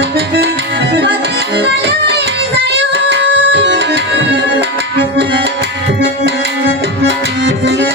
Thank you.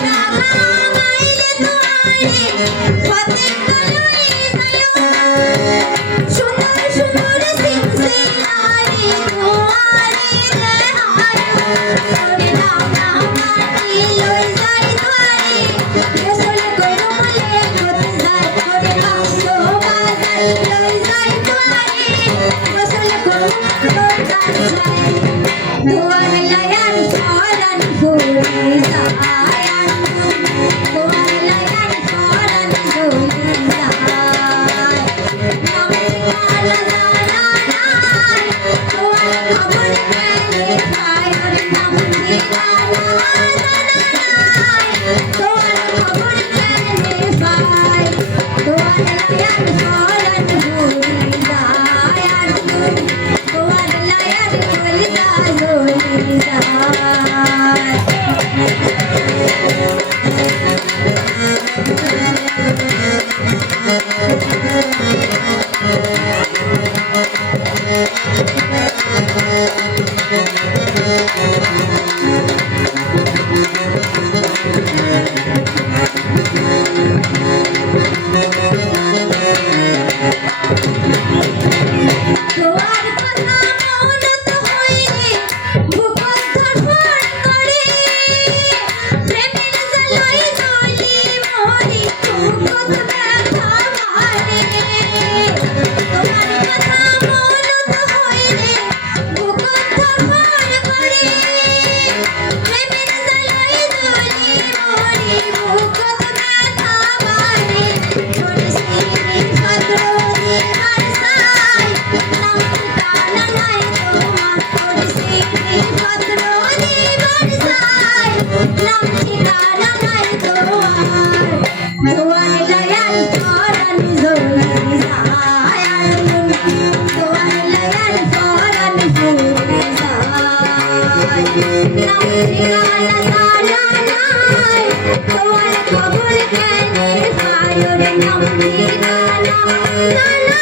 Tawara kabul kan, ni sayur yang mina.